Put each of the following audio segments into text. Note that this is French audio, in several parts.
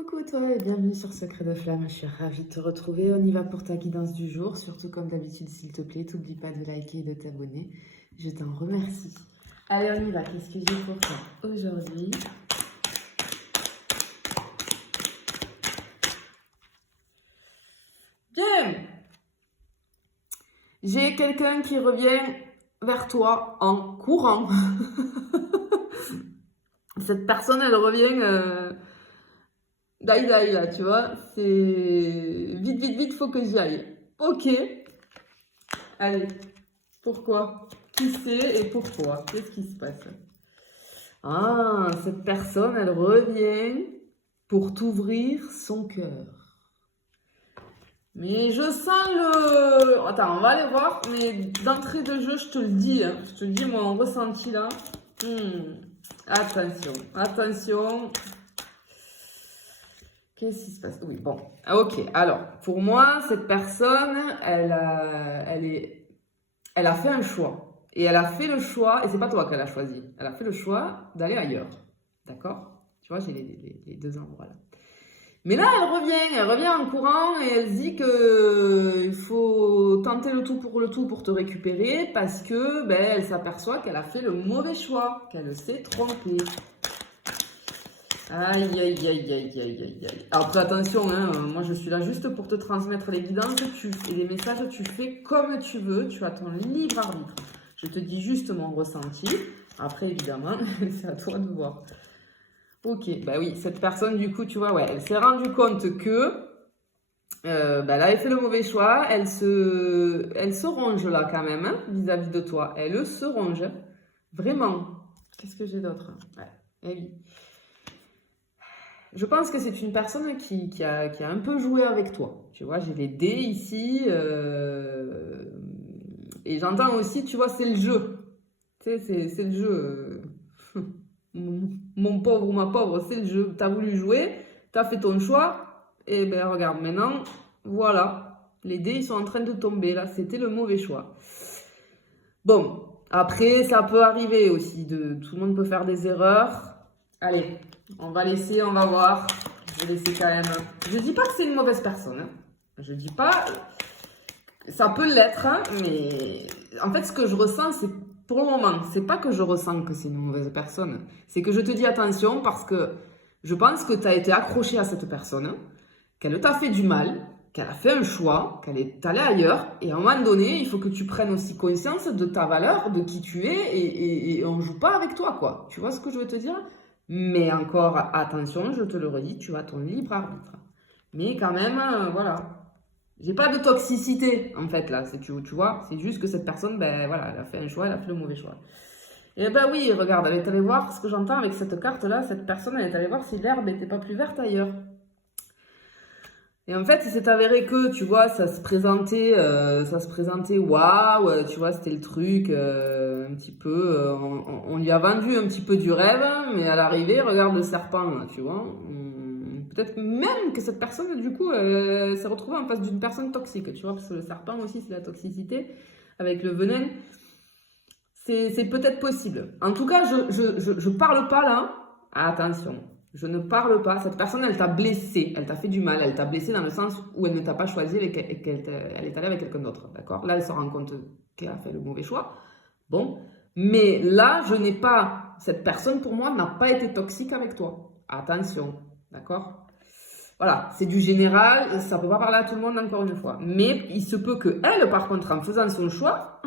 Coucou toi et bienvenue sur Secret de Flamme, je suis ravie de te retrouver. On y va pour ta guidance du jour, surtout comme d'habitude s'il te plaît, t'oublie pas de liker et de t'abonner, je t'en remercie. Allez on y va, qu'est-ce que j'ai pour toi aujourd'hui? Bien. J'ai quelqu'un qui revient vers toi en courant. Cette personne elle revient... Daï là, tu vois, c'est vite, faut que j'y aille. Ok, allez, pourquoi? Qui c'est et pourquoi? Qu'est-ce qui se passe? Ah, cette personne, elle revient pour t'ouvrir son cœur. Mais je sens le... Attends, on va aller voir, mais d'entrée de jeu, je te le dis, hein, je te le dis, mon ressenti là. Attention. Qu'est-ce qui se passe? Oui, bon. Ok, alors, pour moi, cette personne, elle a fait un choix. Et elle a fait le choix, et c'est pas toi qu'elle a choisi, elle a fait le choix d'aller ailleurs. D'accord? Tu vois, j'ai les deux endroits là. Mais là, elle revient en courant, et elle dit que il faut tenter le tout pour te récupérer, parce que, ben, elle s'aperçoit qu'elle a fait le mauvais choix, qu'elle s'est trompée. Aïe. Après, attention, hein, moi je suis là juste pour te transmettre les guidances et les messages, tu fais comme tu veux, tu as ton libre arbitre. Je te dis juste mon ressenti. Après, évidemment, c'est à toi de voir. Ok, bah oui, cette personne, du coup, tu vois, ouais, elle s'est rendue compte que bah, elle avait fait le mauvais choix. Elle se ronge là quand même, hein, vis-à-vis de toi. Elle se ronge. Vraiment. Qu'est-ce que j'ai d'autre? Ouais, eh oui. Je pense que c'est une personne qui a un peu joué avec toi. Tu vois, j'ai les dés ici. Et j'entends aussi, tu vois, c'est le jeu. Tu sais, c'est le jeu. Mon pauvre ou ma pauvre, c'est le jeu. Tu as voulu jouer, tu as fait ton choix. Et ben regarde, maintenant, voilà. Les dés, ils sont en train de tomber. Là, c'était le mauvais choix. Bon, après, ça peut arriver aussi. Tout le monde peut faire des erreurs. Allez, on va laisser, on va voir. Je vais laisser quand même. Je dis pas que c'est une mauvaise personne. Hein. Je dis pas. Ça peut l'être, hein, mais en fait, ce que je ressens, c'est pour le moment, c'est pas que je ressens que c'est une mauvaise personne. C'est que je te dis attention parce que je pense que tu as été accroché à cette personne, qu'elle t'a fait du mal, qu'elle a fait un choix, qu'elle est allée ailleurs. Et à un moment donné, il faut que tu prennes aussi conscience de ta valeur, de qui tu es, et on joue pas avec toi, quoi. Tu vois ce que je veux te dire? Mais encore, attention, je te le redis, tu as ton libre arbitre. Mais quand même, voilà. J'ai pas de toxicité, en fait, là. Tu vois, c'est juste que cette personne, ben voilà, elle a fait un choix, elle a fait le mauvais choix. Et ben oui, regarde, elle est allée voir, ce que j'entends avec cette carte-là, cette personne, elle est allée voir si l'herbe n'était pas plus verte ailleurs. Et en fait, il s'est avéré que, tu vois, ça se présentait, waouh, tu vois, c'était le truc, un petit peu, on lui a vendu un petit peu du rêve, mais à l'arrivée, regarde le serpent, là, tu vois. Peut-être même que cette personne, du coup, s'est retrouvée en face d'une personne toxique, tu vois, parce que le serpent aussi, c'est la toxicité, avec le venin. C'est peut-être possible. En tout cas, je parle pas là, attention. Je ne parle pas. Cette personne, elle t'a blessé, elle t'a fait du mal, elle t'a blessé dans le sens où elle ne t'a pas choisi et qu'elle est allée avec quelqu'un d'autre. D'accord? Là, elle se rend compte qu'elle a fait le mauvais choix. Bon. Mais là, je n'ai pas. Cette personne, pour moi, n'a pas été toxique avec toi. Attention. D'accord? Voilà. C'est du général. Ça ne peut pas parler à tout le monde, encore une fois. Mais il se peut que elle, par contre, en faisant son choix,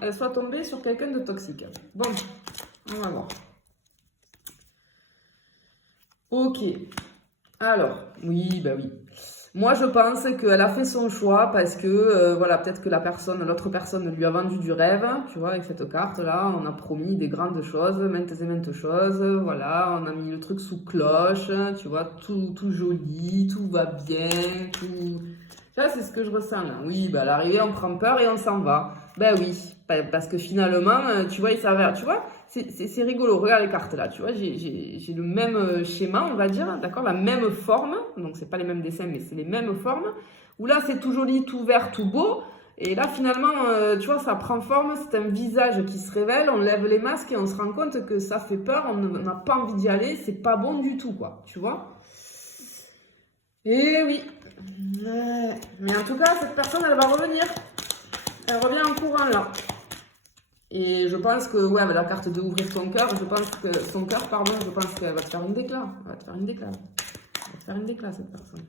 elle soit tombée sur quelqu'un de toxique. Bon. On va voir. Ok, alors, oui, bah oui. Moi, je pense qu'elle a fait son choix parce que, voilà, peut-être que l'autre personne lui a vendu du rêve, tu vois, avec cette carte-là, on a promis des grandes choses, maintes et maintes choses, voilà, on a mis le truc sous cloche, tu vois, tout joli, tout va bien, tout... Ça, c'est ce que je ressens, là. Oui, bah, à l'arrivée, on prend peur et on s'en va. Ben oui, parce que finalement, tu vois, il s'avère, tu vois, c'est rigolo. Regarde les cartes là, tu vois, j'ai le même schéma, on va dire, d'accord, la même forme. Donc, c'est pas les mêmes dessins, mais c'est les mêmes formes. Où là, c'est tout joli, tout vert, tout beau. Et là, finalement, tu vois, ça prend forme, c'est un visage qui se révèle, on lève les masques et on se rend compte que ça fait peur, on n'a pas envie d'y aller, c'est pas bon du tout, quoi, tu vois. Eh oui. Mais en tout cas, cette personne, elle va revenir. Elle revient en courant là. Et je pense que, ouais, avec la carte de ouvrir ton cœur, je pense que son cœur, pardon, je pense qu'elle va te faire une déclat. Elle va te faire une déclat. Elle va te faire une déclat, cette personne.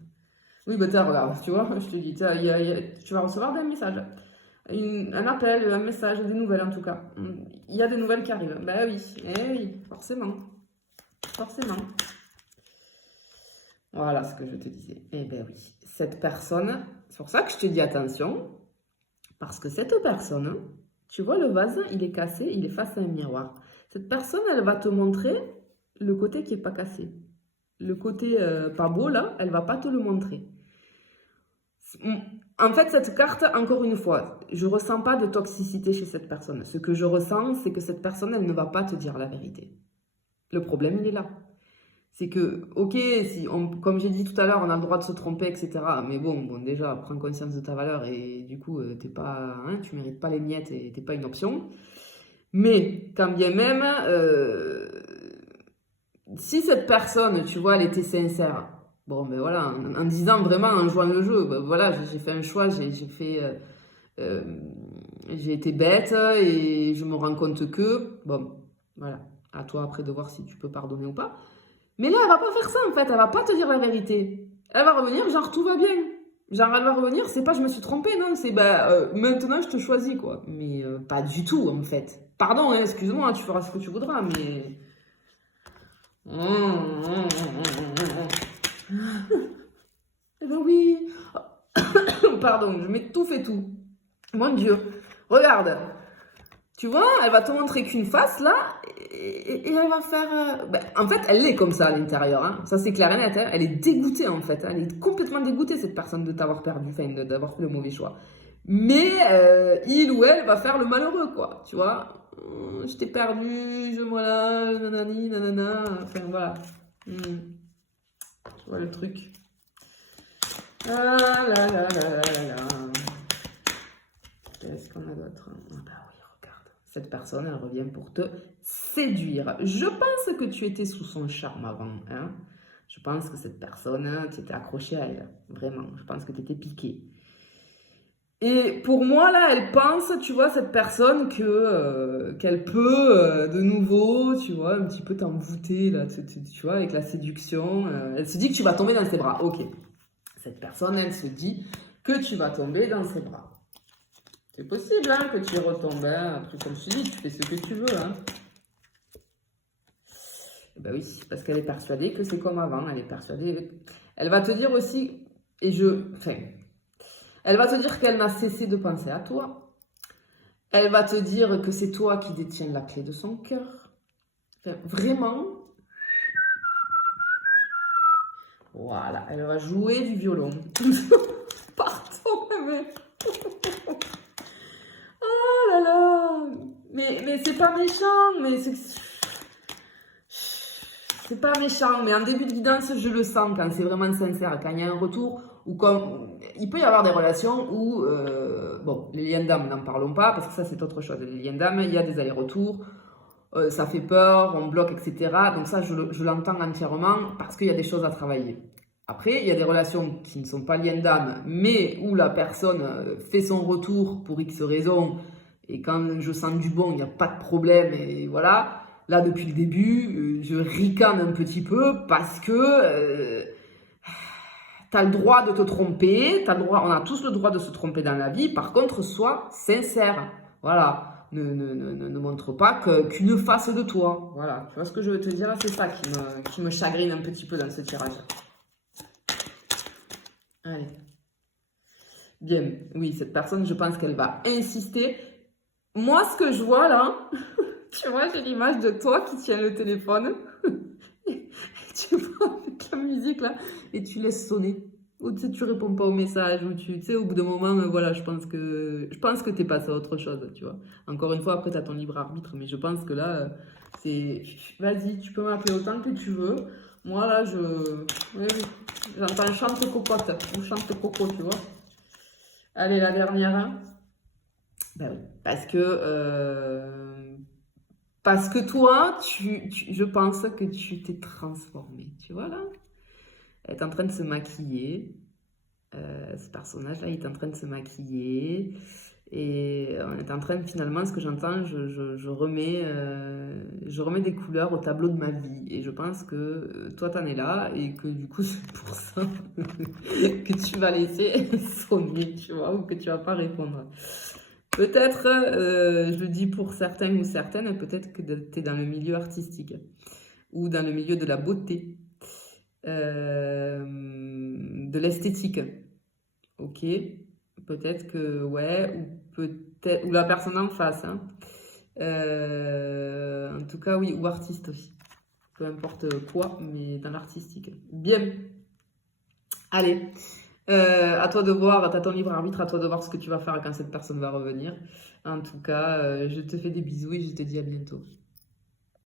Oui, bah regarde, tu vois, je te dis, tu vas recevoir des messages. Un appel, un message, des nouvelles en tout cas. Il y a des nouvelles qui arrivent. Ben oui, eh oui, forcément. Forcément. Voilà ce que je te disais. Eh ben oui, cette personne, c'est pour ça que je te dis attention, parce que cette personne, tu vois, le vase, il est cassé, il est face à un miroir. Cette personne, elle va te montrer le côté qui n'est pas cassé. Le côté pas beau, là, elle va pas te le montrer. En fait, cette carte, encore une fois, je ne ressens pas de toxicité chez cette personne. Ce que je ressens, c'est que cette personne, elle ne va pas te dire la vérité. Le problème, il est là. C'est que, ok, si comme j'ai dit tout à l'heure, on a le droit de se tromper, etc. Mais bon, déjà, prends conscience de ta valeur et du coup, t'es pas, hein, tu mérites pas les miettes et t'es pas une option. Mais, quand bien même, si cette personne, tu vois, elle était sincère, bon, ben voilà, en disant vraiment, en jouant le jeu, ben voilà, j'ai fait un choix, euh, j'ai été bête et je me rends compte que, bon, voilà, à toi après de voir si tu peux pardonner ou pas. Mais là, elle va pas faire ça en fait, elle va pas te dire la vérité. Elle va revenir, genre tout va bien. Genre elle va revenir, c'est pas je me suis trompée, non, c'est bah maintenant je te choisis quoi. Mais pas du tout en fait. Pardon, hein, excuse-moi, tu feras ce que tu voudras, mais. Eh ben oui. Pardon, je m'étouffe et tout. Mon Dieu. Regarde. Tu vois, elle va te montrer qu'une face là, et elle va faire. Ben, en fait, elle est comme ça à l'intérieur, hein. Ça c'est clair et net. Hein. Elle est dégoûtée en fait. Elle est complètement dégoûtée cette personne de t'avoir perdu, enfin d'avoir fait le mauvais choix. Mais il ou elle va faire le malheureux, quoi. Tu vois, je t'ai perdu, voilà, nanani, nanana. Enfin voilà. Tu vois le truc. Ah là là là là là là. Qu'est-ce qu'on a d'autre? Ah bah oui, regarde. Cette personne, elle revient pour te séduire. Je pense que tu étais sous son charme avant. Hein? Je pense que cette personne, tu étais accroché à elle. Vraiment. Je pense que tu étais piqué. Et pour moi, là, elle pense, tu vois, cette personne, qu'elle peut de nouveau, tu vois, un petit peu t'envoûter, là, tu vois, avec la séduction. Elle se dit que tu vas tomber dans ses bras. Ok. Cette personne, elle se dit que tu vas tomber dans ses bras. C'est possible hein, que tu y retombes. Hein. Après, comme je te dis, tu fais ce que tu veux. Hein. Ben oui, parce qu'elle est persuadée que c'est comme avant. Elle est persuadée. Elle va te dire aussi, elle va te dire qu'elle n'a cessé de penser à toi. Elle va te dire que c'est toi qui détiens la clé de son cœur. Enfin, vraiment. Voilà, elle va jouer du violon. Pardon, mais. Oh là là. Mais c'est pas méchant, mais c'est pas méchant, mais en début de guidance, je le sens quand c'est vraiment sincère, quand il y a un retour, ou comme il peut y avoir des relations où, bon, les liens d'âme, n'en parlons pas, parce que ça c'est autre chose. Les liens d'âme, il y a des allers-retours, ça fait peur, on bloque, etc. Donc ça, je l'entends entièrement parce qu'il y a des choses à travailler. Après, il y a des relations qui ne sont pas liens d'âme, mais où la personne fait son retour pour X raisons, et quand je sens du bon, il n'y a pas de problème, et voilà. Là, depuis le début, je ricane un petit peu parce que tu as le droit de te tromper, on a tous le droit de se tromper dans la vie. Par contre, sois sincère. Voilà. Ne montre pas qu'une face de toi. Voilà. Tu vois ce que je veux te dire? C'est ça qui me chagrine un petit peu dans ce tirage. Allez. Bien. Oui, cette personne, je pense qu'elle va insister. Moi, ce que je vois là, tu vois, j'ai l'image de toi qui tiens le téléphone. Et tu vois, avec la musique là, et tu laisses sonner. Ou tu sais, tu réponds pas au message, ou tu sais, au bout d'un moment, voilà, je pense que t'es passé à autre chose, tu vois. Encore une fois, après, t'as ton libre arbitre, mais je pense que là, c'est. Vas-y, tu peux m'appeler autant que tu veux. Moi, là, oui, j'entends chante cocotte, ou chante coco, tu vois. Allez, la dernière. Ben oui, parce que toi, je pense que tu t'es transformé, tu vois là. Elle est en train de se maquiller. Ce personnage-là, il est en train de se maquiller. Et on est en train de, finalement, ce que j'entends, je remets des couleurs au tableau de ma vie. Et je pense que toi, t'en es là et que du coup, c'est pour ça que tu vas laisser sonner, tu vois, ou que tu vas pas répondre. Peut-être, je le dis pour certains ou certaines, peut-être que tu es dans le milieu artistique ou dans le milieu de la beauté, de l'esthétique. Ok, peut-être que, ouais, ou peut-être, ou la personne en face, hein. En tout cas, oui, ou artiste aussi. Peu importe quoi, mais dans l'artistique. Bien. Allez, à toi de voir, t'as ton libre arbitre, à toi de voir ce que tu vas faire quand cette personne va revenir. En tout cas, je te fais des bisous et je te dis à bientôt.